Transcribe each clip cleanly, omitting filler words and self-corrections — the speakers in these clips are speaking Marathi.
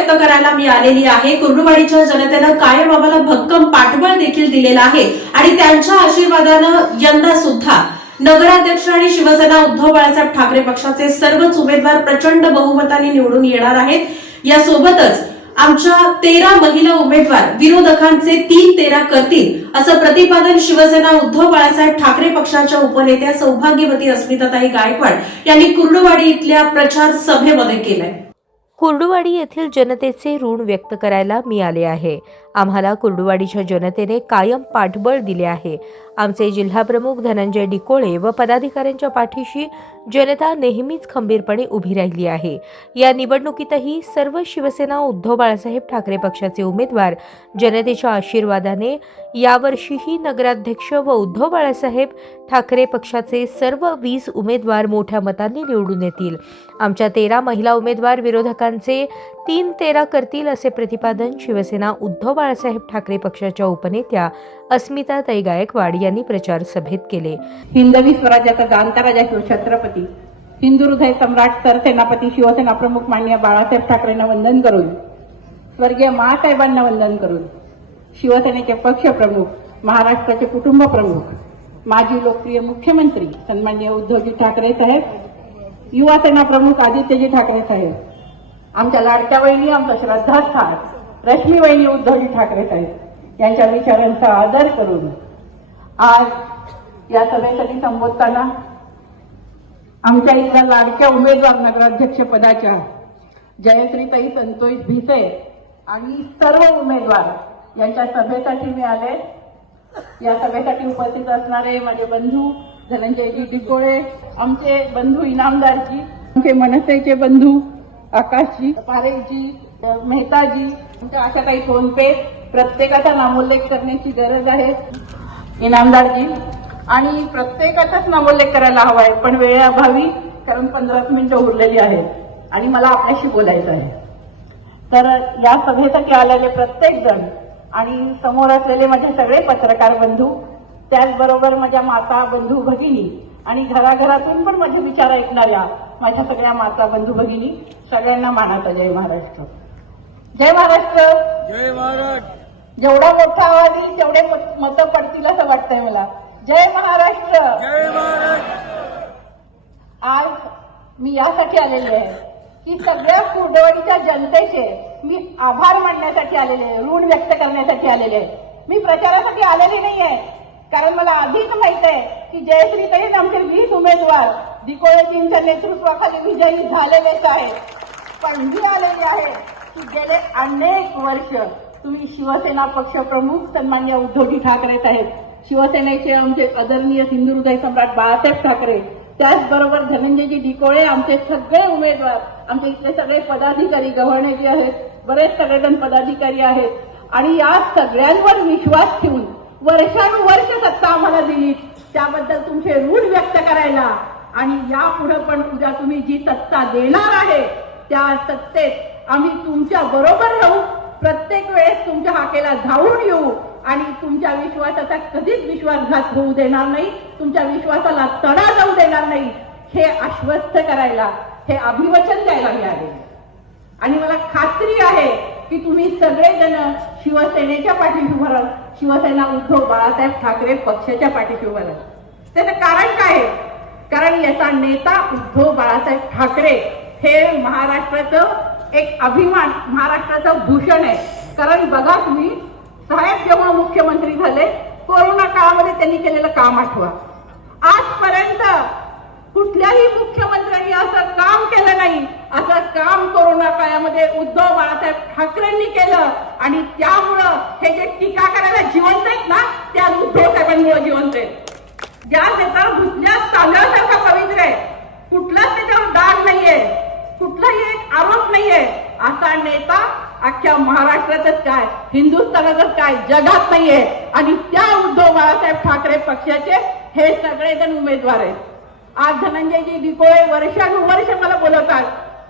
व्यक्त करायला मी आलेली आहे। कुर्डुवाडीच्या जनतेनं कायम आम्हाला भक्कम पाठबळ देखील दिलेला आहे आणि त्यांच्या आशीर्वादानं यंदा सुद्धा नगराध्यक्ष आणि शिवसेना उद्धव बाळासाहेब ठाकरे पक्षाचे सर्वच उमेदवार प्रचंड बहुमताने निवडून येणार आहेत। यासोबतच आमच्या 13 महिला उमेदवार विरोधकांचे 3-13 करतील असं प्रतिपादन शिवसेना उद्धव बाळासाहेब ठाकरे पक्षाच्या उपनेत्या सौभाग्यवती अस्मिताताई गायकवाड यांनी कुर्डुवाडी इथल्या प्रचार सभेमध्ये केलंय। कुर्डुवाडी येथील जनतेचे ऋण व्यक्त करायला मी आले आहे। आम्हाला कुर्डुवाडीच्या जनतेने कायम पाठबळ दिले आहे। आमचे जिल्हाप्रमुख धनंजय डिकोळे व पदाधिकाऱ्यांच्या पाठीशी जनता नेहमीच खंबीरपणे उभी राहिली आहे। या निवडणुकीतही सर्व शिवसेना उद्धव बाळासाहेब ठाकरे पक्षाचे उमेदवार जनतेच्या आशीर्वादाने यावर्षीही नगराध्यक्ष व उद्धव बाळासाहेब ठाकरे पक्षाचे सर्व 20 उमेदवार मोठ्या मतांनी निवडून येतील। आमच्या 13 महिला उमेदवार विरोधकांचे 3-13 करतील असे प्रतिपादन शिवसेना उद्धव बाळासाहेब ठाकरे पक्षाच्या उपनेत्या अस्मिताताई गायकवाड यांनी प्रचार सभेत केले। हिंदवी स्वराज्याचा जाणता राजा छत्रपती हिंदू हृदय सम्राट सरसेनापती शिवसेना प्रमुख माननीय बाळासाहेब ठाकरेंना वंदन करून, स्वर्गीय महासाहेबांना वंदन करून, शिवसेनेचे पक्ष प्रमुख, महाराष्ट्राचे कुटुंब प्रमुख, माजी लोकप्रिय मुख्यमंत्री सन्माननीय उद्धवजी ठाकरे साहेब, युवा सेना प्रमुख आदित्यजी ठाकरे साहेब, आमच्या लाडक्या वहिनी, आमचा श्रद्धास्थान रश्मी वहिनी उद्धवजी ठाकरे साहेब यांच्या विचारांचा आदर करून आज या सभेसाठी संबोधताना आमच्या इथल्या लाडक्या उमेदवार नगराध्यक्ष पदाच्या जयश्रीताई संतोष भिसे आणि सर्व उमेदवार यांच्या सभेसाठी मी आले। या सभेसाठी उपस्थित असणारे माझे बंधू धनंजयजी डिकोळे, आमचे बंधू इनामदारजी, आमचे मनसेचे बंधू आकाशजी पारेजी, मेहताजी, आमच्या आशाताई फोनपे, प्रत्येकाचा नामोल्लेख करण्याची गरज आहे इनामदारजी, आणि प्रत्येकाचाच नामोल्लेख करायला हवा आहे, पण वेळेअभावी कारण 15 मिनिटं उरलेली आहेत आणि मला आपल्याशी बोलायचं आहे। तर या सभेसाठी आलेले प्रत्येक जण आणि समोर असलेले माझे सगळे पत्रकार बंधू, त्याचबरोबर माझ्या माता बंधू भगिनी आणि घराघरातून पण माझे विचार ऐकणाऱ्या माझ्या सगळ्या माता बंधू भगिनी, सगळ्यांना मानाचा जय महाराष्ट्र। जय महाराष्ट्र, जय महाराष्ट्र। जेवढा मोठा आवाज येईल तेवढे मतं पडतील असं वाटतंय मला। जय महाराष्ट्र, जय महाराष्ट्र। आज मी यासाठी आलेली आहे की सगळ्या कुर्डुवाडीच्या जनतेचे मी आभार मानण्यासाठी आलेले आहे, ऋण व्यक्त करण्यासाठी आलेले आहे। मी प्रचारासाठी आलेली नाही आहे, कारण मला आधीच माहित आहे की जयश्रीताई आमचे 20 उमेदवार डिकोळेजींच्या नेतृत्वाखाली विजयी झालेलेच आहेत। पण मी आलेली आहे की गेले अनेक वर्ष तुम्ही शिवसेना पक्ष प्रमुख सन्माननीय उद्धवजी ठाकरे साहेब, शिवसेनेचे आमचे आदरणीय हिंदू हृदय सम्राट बाळासाहेब ठाकरे, त्याचबरोबर धनंजयजी डिकोळे, आमचे सगळे उमेदवार, आमचे इथले सगळे पदाधिकारी, गव्हर्नरजी आहेत, बरेच सगळेजण पदाधिकारी आहेत, आणि या सगळ्यांवर विश्वास ठेवून वर्षानुवर्ष सत्ता आम्हाला दिली, त्याबद्दल तुमचे ऋण व्यक्त करायला आणि यापुढे पण उद्या तुम्ही जी सत्ता देणार आहे त्या सत्तेत आम्ही तुमच्या बरोबर राहू, प्रत्येक वेळेस तुमच्या हाकेला धावून येऊ आणि तुमच्या विश्वासाचा कधीच विश्वासघात होऊ देणार नाही, तुमच्या विश्वासाला तडा जाऊ देणार नाही, हे आश्वस्त करायला, हे अभिवचन द्यायला मिळाले। आणि मला खात्री आहे की तुम्ही सगळेजण शिवसेनेच्या पाठीशी उभं राहाल, शिवसेना उद्धव बाळासाहेब ठाकरे पक्षाच्या पाठीशी उभं राहाल। त्याचं कारण काय आहे? कारण याचा नेता उद्धव बाळासाहेब ठाकरे हे महाराष्ट्राचं एक अभिमान, महाराष्ट्राचं भूषण आहे। कारण बघा तुम्ही, साहेब जेव्हा मुख्यमंत्री झाले, कोरोना काळामध्ये त्यांनी केलेलं काम आठवा। आजपर्यंत कुठल्याही मुख्यमंत्र्यांनी असं काम केलं नाही, असं काम कोरोना काळामध्ये उद्धव बाळासाहेब ठाकरेंनी केलं, आणि त्यामुळं हे जे टीका करायला जिवंत आहेत ना, त्या उद्धव साहेबांमुळे जिवंत आहेत। ज्या नेता भुसल्या तांदळासारखा पवित्र आहे, कुठलाच त्याच्यावर डाग नाहीये, कुठलाही एक आरोप नाहीये, असा नेता अख्ख्या महाराष्ट्रातच काय, हिंदुस्थानातच काय, जगात नाहीये। आणि त्या उद्धव बाळासाहेब ठाकरे पक्षाचे हे सगळेजण उमेदवार आहेत। आज धनंजयजी डिकोळे वर्षानुवर्ष मला बोलवतात,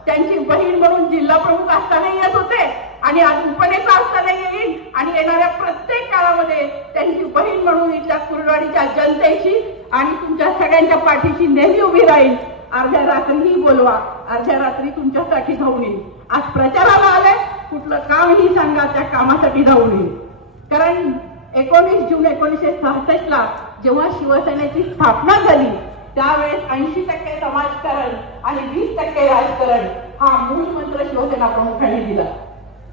त्यांची बहीण म्हणून जिल्हा प्रमुख असताना येत होते आणि आज उपनेता असताना येईल, आणि येणाऱ्या प्रत्येक काळामध्ये त्यांची बहीण म्हणून इथल्या कुर्डुवाडीच्या जनतेशी आणि तुमच्या सगळ्यांच्या पाठीशी नेहमी उभी राहील। अर्ध्या रात्रीही बोलवा, अर्ध्या रात्री तुमच्यासाठी धावून येईल। आज प्रचाराला आले कुठलं कामही सांगा, त्या कामासाठी जाऊ नये. कारण 19 जून 1966ला जेव्हा शिवसेनेची स्थापना झाली त्यावेळेस 80% समाजकारण आणि 20% राजकारण हा मूळ मंत्र शिवसेना प्रमुखांनी दिला.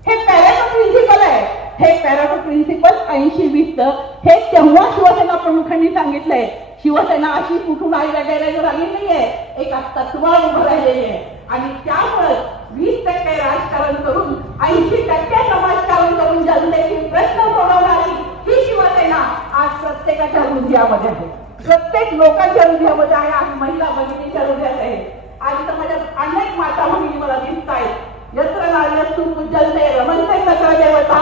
हे पॅराटो प्रिन्सिपल आहे. हे पॅराटो प्रिन्सिपल 80-20 हे तेव्हा शिवसेना प्रमुखांनी सांगितलंय. शिवसेना अशी कुठून आलेली नाहीये, एका तत्वावर उभं राहिलेली आहे. आणि त्यामुळे 20% राजकारण करून 80% समाजकारण करून जनतेची प्रश्न सोडवणारी ही शिवसेना आज प्रत्येकाच्या हृदयामध्ये आहे. प्रत्येक लोकांच्या हृदयामध्ये आहे. आज महिला भगिनीच्या हृदयात आहे. आज समाजात अनेक माता भगिनी मला दिसत आहेत. यत्र नार्यस्तु पूज्यन्ते रमन्ते तत्र देवता.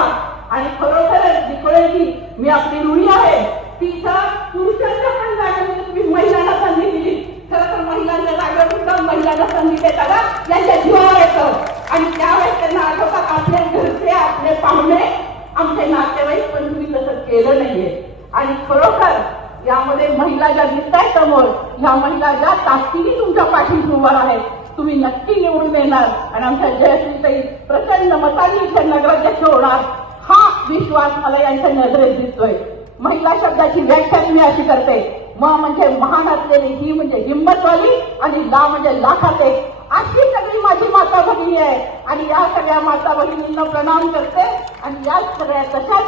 आणि खरोखरच डिकोळेजी मी आपली ऋणी आहे. तिचा पुरुषांच्या पण जागेमध्ये तुम्ही महिलांना संधी दिली. खरं तर महिलांच्या जागेवर सुद्धा महिलांना संधी देताना यांच्या जीवावर येतं. आणि त्यावेळेस त्यांना आठवतात आपले घरचे, आपले पाहुणे, आमचे नातेवाईक, पण तुम्ही तसं केलं नाहीये. आणि खरोखर यामध्ये महिला ज्या दिसत आहेत समोर, ह्या महिला ज्या ताकदीने तुमच्या पाठीशी उभा आहेत, तुम्ही नक्की निवडून येणार आणि आमच्या जयश्रीताई प्रचंड मतांनी इथे नगराध्यक्ष होणार हा विश्वास मला यांच्या नजरेत दिसतोय. महिला शब्दाची व्याख्या मी अशी करते, म म्हणजे महान असलेली, ही म्हणजे हिंमतवाली आणि ला म्हणजे लाखात एक. अशी सगळी माझी माता भगिनी आहे. आणि या सगळ्या माता भगिनींना प्रणाम करते. आणि या सगळ्या तशाच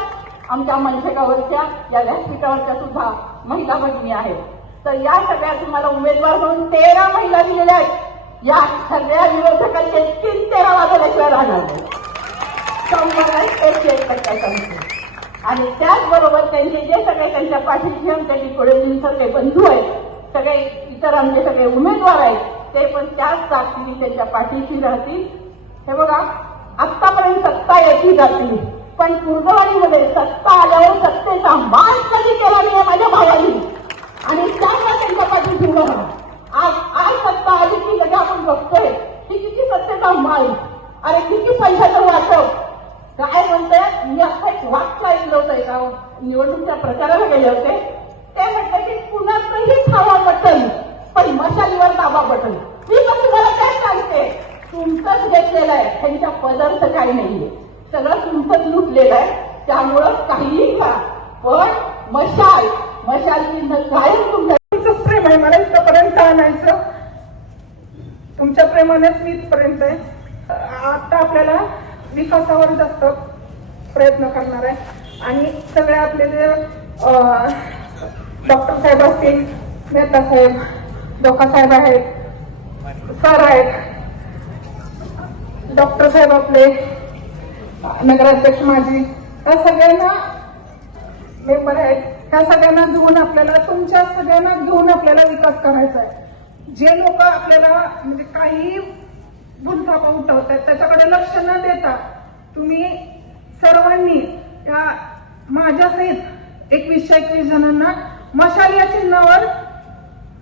आमच्या मनसेगावरच्या या व्यासपीठावरच्या सुद्धा महिला भगिनी आहेत. तर या सगळ्या तुम्हाला उमेदवार म्हणून 13 महिला दिलेल्या आहेत. या सगळ्या विरोधकांचे 13 वाजवल्याशिवाय राहणार नाही. 100% आणि त्याचबरोबर त्यांचे जे सगळे त्यांच्या पाठीशी आमच्या डिकोळेजींसारखे बंधू आहेत, सगळे इतर आमचे सगळे उमेदवार आहेत, ते पण त्याच ताकदीने त्यांच्या पाठीशी राहतील. हे बघा, आतापर्यंत सत्ता याची जातील, पण कुर्डवाडीमध्ये सत्ता आल्यावर सत्तेचा मान कधी केला नाही माझ्या भावानी. आणि त्यामुळे त्यांच्या पाठीशी उभं राहा. आज सत्ता आली की लगे आपण बघतोय की किती सत्तेचा माल, अरे किती पैशाचं वाटप. काय म्हणतोय, मी आता एक वाक्य ऐकलं होतं एका निवडणुकीच्या प्रचाराला गेले होते. ते म्हटलं की कुणाचंही खावा बटन पण मशालीवर दाबा बटन. मी पण तुम्हाला काय सांगते, तुमचंच घेतलेलं आहे, त्यांच्या पदरच काही नाहीये, सगळं तुमचंच लुटलेलं आहे. त्यामुळं काहीही करा, पण मशाल चिन्ह कायम तुमचं प्रेम आहे. मला इथपर्यंत आणायचं, तुमच्या प्रेमानेच मी इथपर्यंत आहे. आता आपल्याला विकासावर जास्त प्रयत्न करणार आहे. आणि सगळे आपले जे डॉक्टर साहेब असतील, मेहता साहेब, डोका साहेब आहेत, सर आहेत, डॉक्टर साहेब आपले नगराध्यक्ष माजी, या सगळ्यांना मेंबर आहेत. त्या सगळ्यांना घेऊन आपल्याला, तुमच्या सगळ्यांना घेऊन आपल्याला विकास करायचा आहे. जे लोक आपल्याला म्हणजे काही भूलथापा उठवतात त्याच्याकडे लक्ष न देता तुम्ही सर्वांनी त्या माझ्यासहित 21-21 जणांना मशाल या चिन्हावर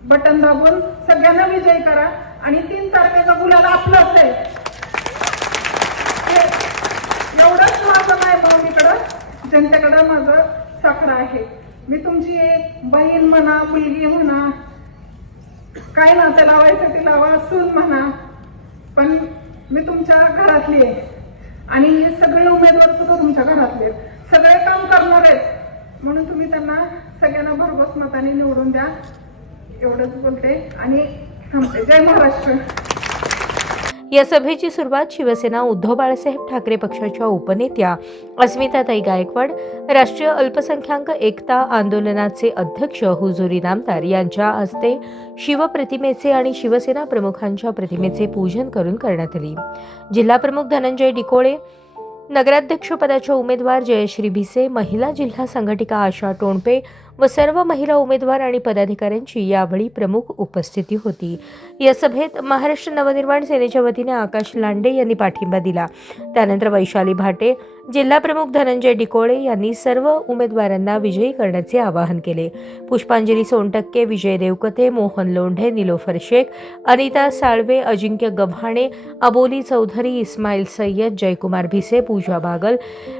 बटन दाबून सगळ्यांना विजयी करा. आणि 3 तारखेचा गुलाल आपलाच आहे. एवढंच माझं नाही भावनीकडं, जनतेकडं माझं साखर आहे. मी तुमची बहीण म्हणा, मुलगी म्हणा, काय नातं लावायचं ते लावा, सून म्हणा, पण मी तुमच्या घरातली आहे. आणि सगळे उमेदवार सुद्धा तुमच्या घरातले, सगळे काम करणार आहेत. म्हणून तुम्ही त्यांना सगळ्यांना भरघोस मताने निवडून द्या. एवढंच बोलते आणि थांबते. जय महाराष्ट्र. या सभेची सुरुवात शिवसेना उद्धव बाळासाहेब ठाकरे पक्षाच्या उपनेत्या अस्मिताताई गायकवाड, राष्ट्रीय अल्पसंख्याक एकता आंदोलनाचे अध्यक्ष हुजुरी नामदार यांच्या हस्ते शिवप्रतिमेचे आणि शिवसेना प्रमुखांच्या प्रतिमेचे पूजन करून करण्यात आली. जिल्हा प्रमुख धनंजय डिकोळे, नगराध्यक्षपदाच्या उमेदवार जयश्री भिसे, महिला जिल्हा संघटिका आशा टोणपे व सर्व महिला उमेदवार आणि पदाधिकाऱ्यांची यावेळी प्रमुख उपस्थिती होती. या सभेत महाराष्ट्र नवनिर्माण सेनेच्या वतीने आकाश लांडे यांनी पाठिंबा दिला. त्यानंतर वैशाली भाटे, जिल्हा प्रमुख धनंजय डिकोळे यांनी सर्व उमेदवारांना विजयी करण्याचे आवाहन केले. पुष्पांजली सोनटक्के, विजय देवकते, मोहन लोंढे, निलोफर शेख, अनिता साळवे, अजिंक्य गव्हाणे, अबोली चौधरी, इस्माईल सय्यद, जयकुमार भिसे, पूजा बागल,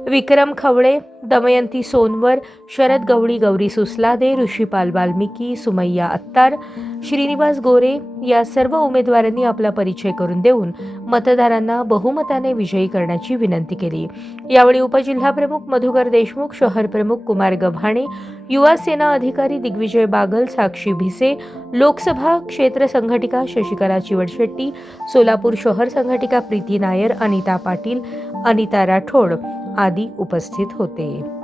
विक्रम खवळे, दमयंती सोनवर, शरद गवळी, गौरी सुसलादे, ऋषिपाल वाल्मिकी, सुमय्या अत्तार, श्रीनिवास गोरे या सर्व उमेदवारांनी आपला परिचय करून देऊन मतदारांना बहुमताने विजयी करण्याची विनंती केली। यावेळी उपजिल्हाप्रमुख मधुकर देशमुख, शहर प्रमुख कुमार गव्हाणे, युवा सेना अधिकारी दिग्विजय बागल, साक्षी भिसे, लोकसभा क्षेत्र संघटिका शशिकला चिवडशेट्टी, सोलापूर शहर संघटिका प्रीती नायर, अनिता पाटील, अनिता राठोड आदी उपस्थित होते।